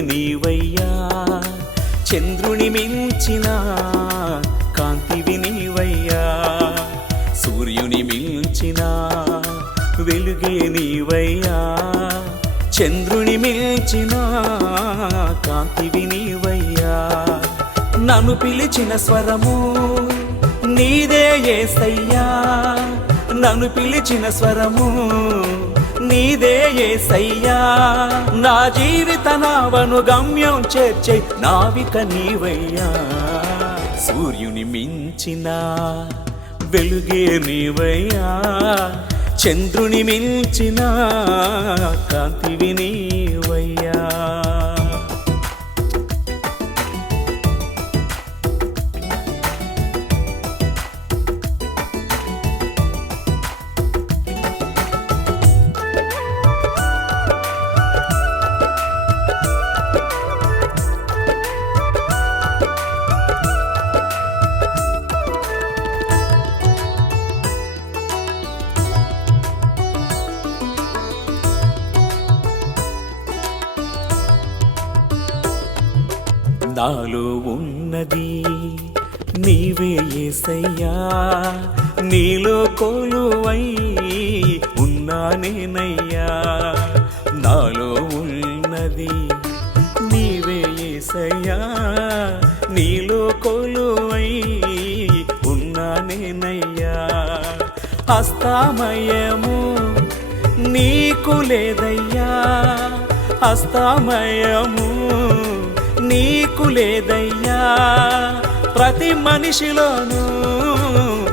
నీవయ్యా. చంద్రుని మించిన కాంతివి నీవయ్యా సూర్యుని మించిన వెలుగే నీవయ్యా. చంద్రుని మించిన కాంతివి నీవయ్యా నన్ను పిలిచిన స్వరము నీదే ఏసయ్యా. నన్ను పిలిచిన స్వరము నీదే ఏసయ్యా. నా జీవిత నావను గమ్యం చేర్చే నావిక నీవయ్యా. సూర్యుని మించిన వెలుగే నీవయ్యా. చంద్రుని మించిన నాలో ఉన్నది నీవే ఏసయ్యా. నీలో కోలువై ఉన్నా నేనయ్యా నాలో ఉన్నది నీవే ఏసయ్యా. నీలో కోలువై ఉన్నా నేనయ్యా హస్తామయము నీకు లేదయ్యా. హస్తామయము నీకు లేదయ్యా. ప్రతి మనిషిలోనూ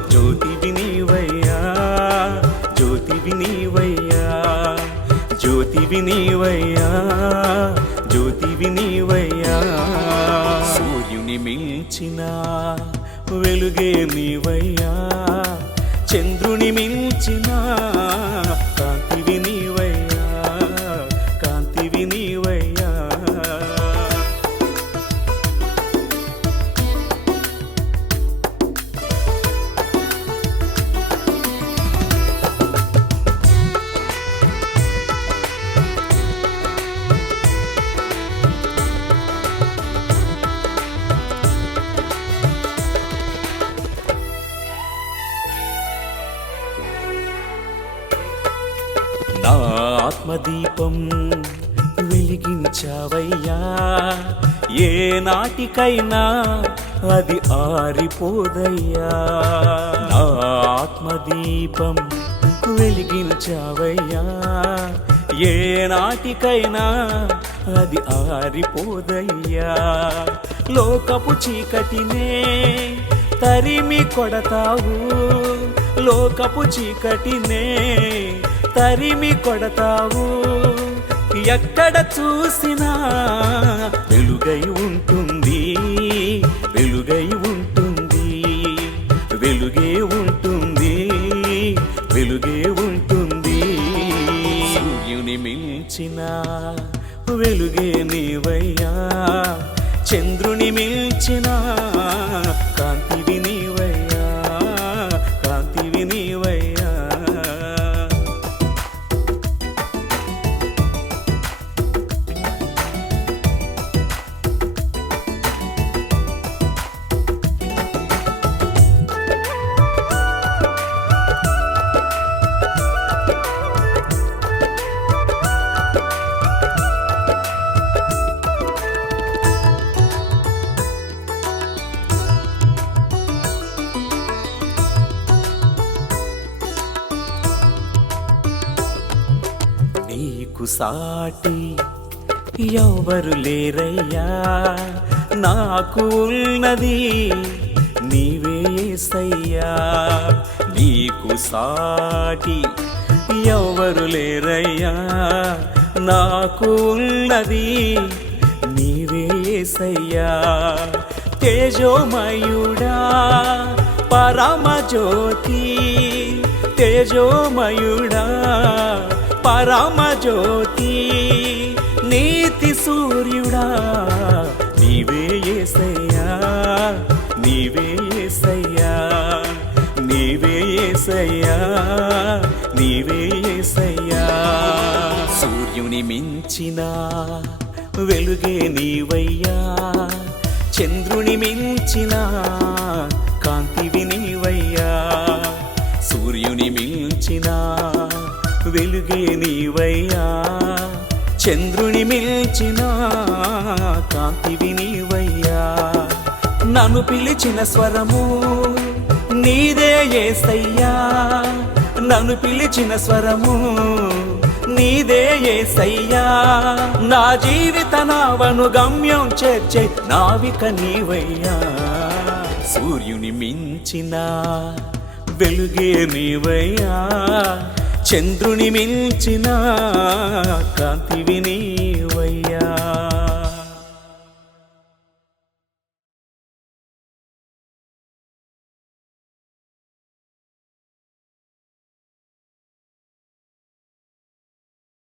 జ్యోతి నీవయ్యా. జ్యోతి నీవయ్యా. జ్యోతి నీవయ్యా. జ్యోతి నీవయ్యా. సూర్యుని మించిన వెలుగే నీవయ్యా. చంద్రుని మించిన ఆత్మదీపం వెలిగించావయ్యా. ఏ నాటికైనా అది ఆరిపోదయ్యా. నా ఆత్మదీపం వెలిగించావయ్యా. ఏ నాటికైనా అది ఆరిపోదయ్యా. లోకపు చీకటినే తరిమి కొడతావు. లోకపు చీకటినే తరిమి కొడతావు. ఎక్కడ చూసినా వెలుగై ఉంటుంది వెలుగై ఉంటుంది వెలుగే ఉంటుంది వెలుగే ఉంటుంది. సూర్యుని మించిన వెలుగే నీవయ్యా. చంద్రుని మించిన కాంతివి సాటి ఎవరు లేరయ్యా? నాకు ఉన్నది నీవేసయ్యా నీకు సాటి ఎవరు లేరయ్యా? నాకు ఉన్నది నీవేసయ్యా తేజోమయుడా పరమజ్యోతి తేజోమయుడా. పరమజ్యోతి నీతి సూర్యుడా నీవే ఏసయ్యా నీవే ఏసయ్యా నీవే ఏసయ్యా నీవే ఏసయ్యా. సూర్యుని మించిన వెలుగే నీవయ్యా చంద్రుని మించినా వెలుగే నీవయ్యా. చంద్రుని మిల్చిన కాంతివి నీవయ్యా. నన్ను పిలిచిన స్వరము నీదే ఏసయ్యా. నన్ను పిలిచిన స్వరము నీదే ఏసయ్యా. నా జీవిత నావను గమ్యం చేర్చే నావిక నీవయ్యా. సూర్యుని మించిన వెలుగే నీవయ్యా. చంద్రుని మించిన కాంతివి నీవయ్యా